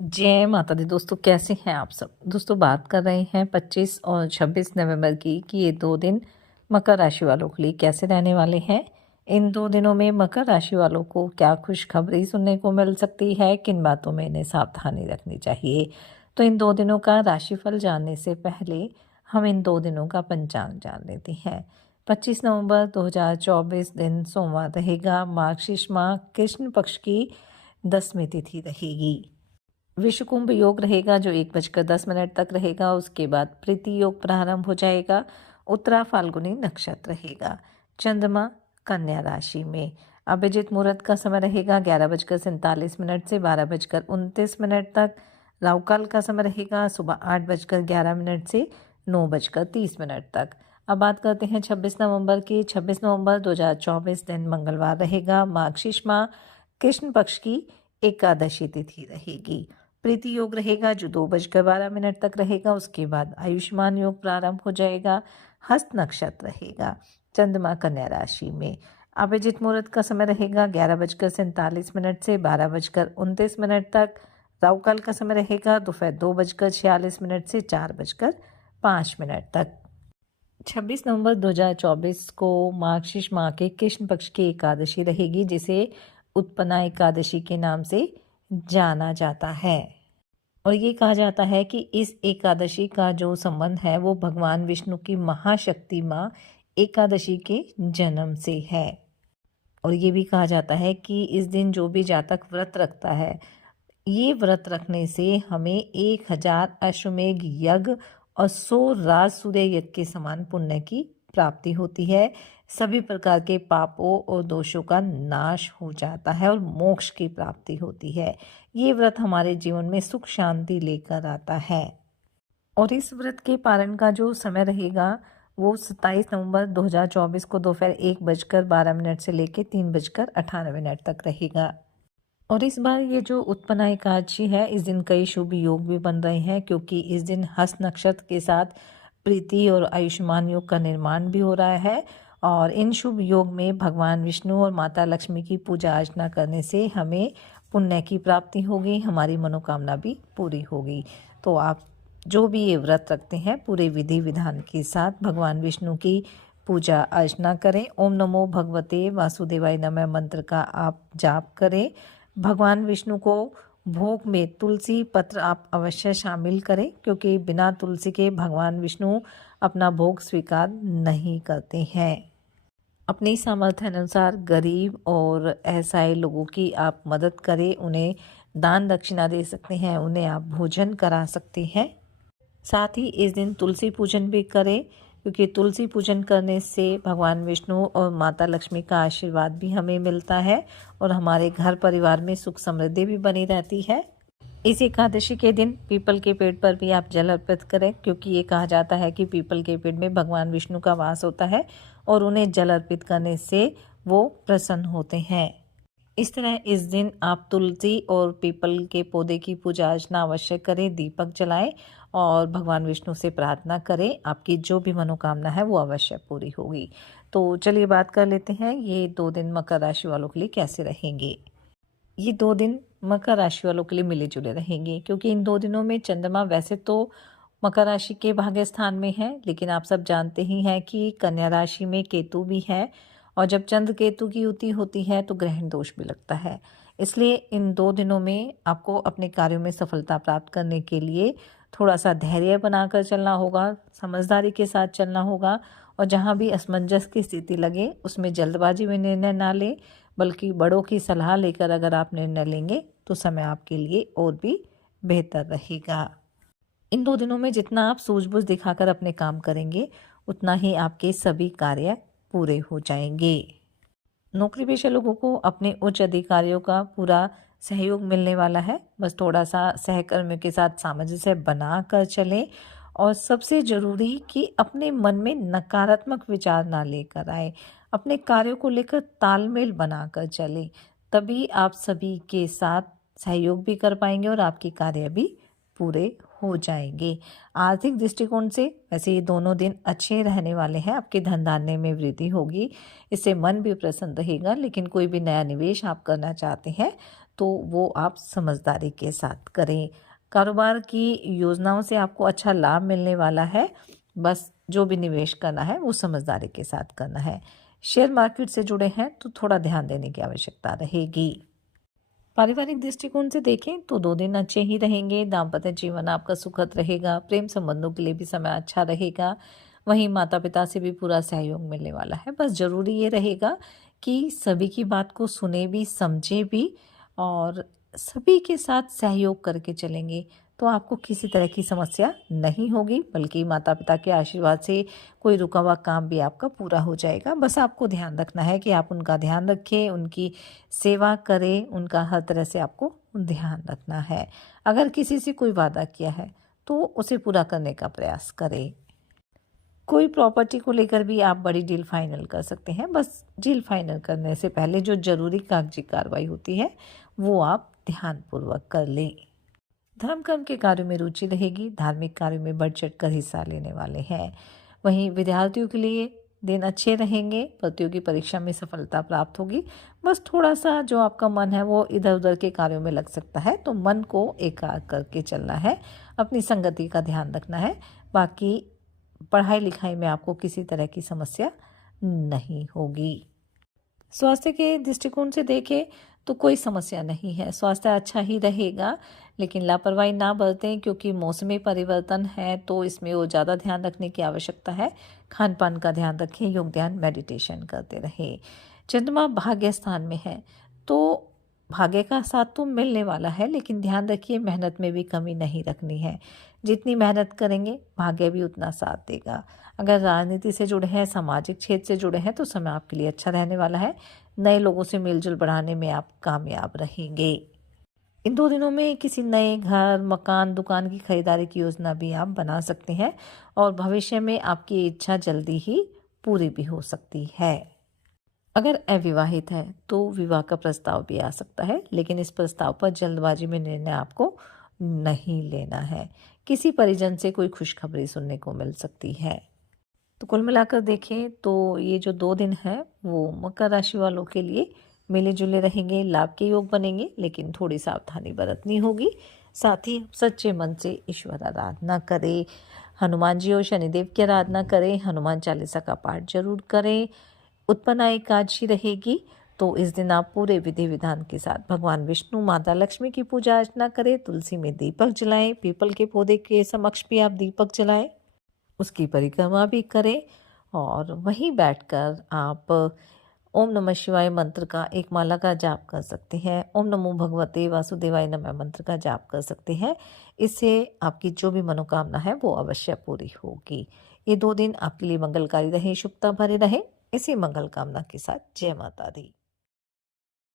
जय माता दी। दोस्तों कैसे हैं आप सब। दोस्तों बात कर रहे हैं 25 और 26 नवंबर की कि ये 2 दिन मकर राशि वालों के लिए कैसे रहने वाले हैं। इन 2 दिनों में मकर राशि वालों को क्या खुशखबरी सुनने को मिल सकती है, किन बातों में इन्हें सावधानी रखनी चाहिए। तो इन 2 दिनों का राशिफल जानने से पहले हम इन 2 दिनों का पंचांग जान लेते हैं। 25 नवंबर 2024 दिन सोमवार रहेगा। मार्गशीर्ष माह कृष्ण पक्ष की 10वीं तिथि रहेगी। विश्व कुंभ योग रहेगा जो 1:10 तक रहेगा। उसके बाद प्रीति योग प्रारंभ हो जाएगा। उत्तरा फाल्गुनी नक्षत्र रहेगा। चंद्रमा कन्या राशि में। अभिजित मुहूर्त का समय रहेगा 11:47 से 12:29 तक। राहुकाल का समय रहेगा सुबह 8:11 से 9:30 तक। अब बात करते हैं 26 नवंबर की। 26 नवंबर 2024 दिन मंगलवार रहेगा। मार्गशीर्ष माह कृष्ण पक्ष की एकादशी तिथि रहेगी। प्रीति योग रहेगा जो 2:12 तक रहेगा। उसके बाद आयुष्मान योग प्रारंभ हो जाएगा। हस्त नक्षत्र रहेगा। चंद्रमा कन्या राशि में। अभिजित मुहूर्त का समय रहेगा 11:47 से 12:29 तक। राहुकाल का समय रहेगा दोपहर 2:46 से 4:05 तक। 26 नवंबर 2024 को मार्गशीर्ष माह के कृष्ण पक्ष की एकादशी रहेगी, जिसे उत्पन्ना एकादशी के नाम से जाना जाता है। और ये कहा जाता है कि इस एकादशी का जो संबंध है वो भगवान विष्णु की महाशक्ति माँ एकादशी के जन्म से है। और ये भी कहा जाता है कि इस दिन जो भी जातक व्रत रखता है, ये व्रत रखने से हमें 1000 अश्वमेघ यज्ञ और 100 राज सूर्य यज्ञ के समान पुण्य की प्राप्ति होती है। सभी प्रकार के पापों और दोषों का नाश हो जाता है और मोक्ष की प्राप्ति होती है। ये व्रत हमारे जीवन में सुख शांति लेकर आता है। और इस व्रत के पारण का जो समय रहेगा वो 27 नवंबर 2024 को दोपहर 1:12 से लेकर 3:18 तक रहेगा। और इस बार ये जो उत्पन्ना एकादशी है, इस दिन कई शुभ योग भी बन रहे हैं, क्योंकि इस दिन हस्त नक्षत्र के साथ प्रीति और आयुष्मान योग का निर्माण भी हो रहा है। और इन शुभ योग में भगवान विष्णु और माता लक्ष्मी की पूजा अर्चना करने से हमें पुण्य की प्राप्ति होगी, हमारी मनोकामना भी पूरी होगी। तो आप जो भी ये व्रत रखते हैं पूरे विधि विधान के साथ भगवान विष्णु की पूजा अर्चना करें। ओम नमो भगवते वासुदेवाय नमः मंत्र का आप जाप करें। भगवान विष्णु को भोग में तुलसी पत्र आप अवश्य शामिल करें, क्योंकि बिना तुलसी के भगवान विष्णु अपना भोग स्वीकार नहीं करते हैं। अपनी सामर्थ्य अनुसार गरीब और असहाय लोगों की आप मदद करें, उन्हें दान दक्षिणा दे सकते हैं, उन्हें आप भोजन करा सकते हैं। साथ ही इस दिन तुलसी पूजन भी करें, क्योंकि तुलसी पूजन करने से भगवान विष्णु और माता लक्ष्मी का आशीर्वाद भी हमें मिलता है और हमारे घर परिवार में सुख समृद्धि भी बनी रहती है। इस एकादशी के दिन पीपल के पेड़ पर भी आप जल अर्पित करें, क्योंकि ये कहा जाता है कि पीपल के पेड़ में भगवान विष्णु का वास होता है और उन्हें जल अर्पित करने से वो प्रसन्न होते हैं। इस तरह इस दिन आप तुलसी और पीपल के पौधे की पूजा अर्चना अवश्य करें, दीपक जलाएं और भगवान विष्णु से प्रार्थना करें। आपकी जो भी मनोकामना है वो अवश्य पूरी होगी। तो चलिए बात कर लेते हैं ये 2 दिन मकर राशि वालों के लिए कैसे रहेंगे। ये 2 दिन मकर राशि वालों के लिए मिले जुले रहेंगे, क्योंकि इन 2 दिनों में चंद्रमा वैसे तो मकर राशि के भाग्य स्थान में है, लेकिन आप सब जानते ही हैं कि कन्या राशि में केतु भी है। और जब चंद्र केतु की युति होती है तो ग्रहण दोष भी लगता है। इसलिए इन 2 दिनों में आपको अपने कार्यों में सफलता प्राप्त करने के लिए थोड़ा सा धैर्य बनाकर चलना होगा, समझदारी के साथ चलना होगा। और जहाँ भी असमंजस की स्थिति लगे उसमें जल्दबाजी में निर्णय ना लें, बल्कि बड़ों की सलाह लेकर अगर आप निर्णय लेंगे तो समय आपके लिए और भी बेहतर रहेगा। इन 2 दिनों में जितना आप सूझबूझ दिखाकर अपने काम करेंगे, उतना ही आपके सभी कार्य पूरे हो जाएंगे। नौकरी पेशा लोगों को अपने उच्च अधिकारियों का पूरा सहयोग मिलने वाला है। बस थोड़ा सा सहकर्मियों के साथ सामंजस्य बना कर चलें, और सबसे जरूरी कि अपने मन में नकारात्मक विचार ना लेकर आए। अपने कार्यों को लेकर तालमेल बनाकर चलें, तभी आप सभी के साथ सहयोग भी कर पाएंगे और आपके कार्य भी पूरे हो जाएंगे। आर्थिक दृष्टिकोण से वैसे ये दोनों दिन अच्छे रहने वाले हैं। आपके धन धान्य में वृद्धि होगी, इससे मन भी प्रसन्न रहेगा। लेकिन कोई भी नया निवेश आप करना चाहते हैं तो वो आप समझदारी के साथ करें। कारोबार की योजनाओं से आपको अच्छा लाभ मिलने वाला है, बस जो भी निवेश करना है वो समझदारी के साथ करना है। शेयर मार्केट से जुड़े हैं तो थोड़ा ध्यान देने की आवश्यकता रहेगी। पारिवारिक दृष्टिकोण से देखें तो 2 दिन अच्छे ही रहेंगे। दाम्पत्य जीवन आपका सुखद रहेगा, प्रेम संबंधों के लिए भी समय अच्छा रहेगा। वहीं माता-पिता से भी पूरा सहयोग मिलने वाला है। बस ज़रूरी ये रहेगा कि सभी की बात को सुने भी, समझे भी और सभी के साथ सहयोग करके चलेंगे, तो आपको किसी तरह की समस्या नहीं होगी, बल्कि माता-पिता के आशीर्वाद से कोई रुका हुआ काम भी आपका पूरा हो जाएगा। बस आपको ध्यान रखना है कि आप उनका ध्यान रखें, उनकी सेवा करें, उनका हर तरह से आपको ध्यान रखना है। अगर किसी से कोई वादा किया है, तो उसे पूरा करने का प्रयास करें। कोई प्रॉपर्टी को लेकर भी आप बड़ी डील फाइनल कर सकते हैं। बस डील फाइनल करने से पहले जो ज़रूरी कागजी कार्रवाई होती है, वो आप ध्यानपूर्वक कर लें। धर्म कर्म के कार्यों में रुचि रहेगी, धार्मिक कार्यों में बढ़-चढ़ कर हिस्सा लेने वाले हैं। वहीं विद्यार्थियों के लिए दिन अच्छे रहेंगे, प्रतियोगी परीक्षा में सफलता प्राप्त होगी। बस थोड़ा-सा जो आपका मन है वो इधर-उधर के कार्यों में लग सकता है, तो मन को एकाग्र करके चलना है, अपनी संगति का ध्यान रखना है। बाकी पढ़ाई-लिखाई में आपको किसी तरह की समस्या नहीं होगी। स्वास्थ्य के दृष्टिकोण से देखें तो कोई समस्या नहीं है, स्वास्थ्य अच्छा ही रहेगा, लेकिन लापरवाही ना बरतें क्योंकि मौसमी परिवर्तन है तो इसमें वो ज़्यादा ध्यान रखने की आवश्यकता है। खान-पान का ध्यान रखें, योग ध्यान, मेडिटेशन करते रहें। चंद्रमा भाग्य स्थान में है, तो भाग्य का साथ तो मिलने वाला है, लेकिन ध्यान रखिए मेहनत में भी कमी नहीं रखनी है। जितनी मेहनत करेंगे, भाग्य भी उतना साथ देगा। अगर राजनीति से जुड़े हैं, सामाजिक क्षेत्र से जुड़े हैं, तो समय आपके लिए अच्छा रहने वाला है। नए लोगों से मेल-जोल बढ़ाने में आप कामयाब रहेंगे। इन 2 दिनों में किसी नए घर, मकान, दुकान की खरीदारी की योजना भी आप बना सकते हैं और भविष्य में आपकी इच्छा जल्दी ही पूरी भी हो सकती है। अगर अविवाहित है तो विवाह का प्रस्ताव भी आ सकता है, लेकिन इस प्रस्ताव पर जल्दबाजी में निर्णय आपको नहीं लेना है। किसी परिजन से कोई खुशखबरी सुनने को मिल सकती है। तो कुल मिलाकर देखें तो ये जो 2 दिन हैं वो मकर राशि वालों के लिए मिले-जुले रहेंगे, लाभ के योग बनेंगे, लेकिन थोड़ी सावधानी बरतनी होगी। साथ ही सच्चे मन से ईश्वर आराधना करें, हनुमान जी और शनिदेव की आराधना करें, हनुमान चालीसा का पाठ जरूर करें। उत्पन्ना एकादशी रहेगी, तो इस दिन आप पूरे विधि विधान के साथ भगवान विष्णु, माता लक्ष्मी की पूजा अर्चना करें, तुलसी में दीपक जलाएं, पीपल के पौधे के समक्ष भी आप दीपक जलाएं, उसकी परिक्रमा भी करें और वहीं बैठकर आप ओम नमः शिवाय मंत्र का एक माला का जाप कर सकते हैं। ओम नमो भगवते वासुदेवाय नमः मंत्र का जाप कर सकते हैं। इससे आपकी जो भी मनोकामना है वो अवश्य पूरी होगी। ये 2 दिन आपके लिए मंगलकारी रहे, शुभता भरे रहे। इसी मंगल कामना के साथ जय माता दी।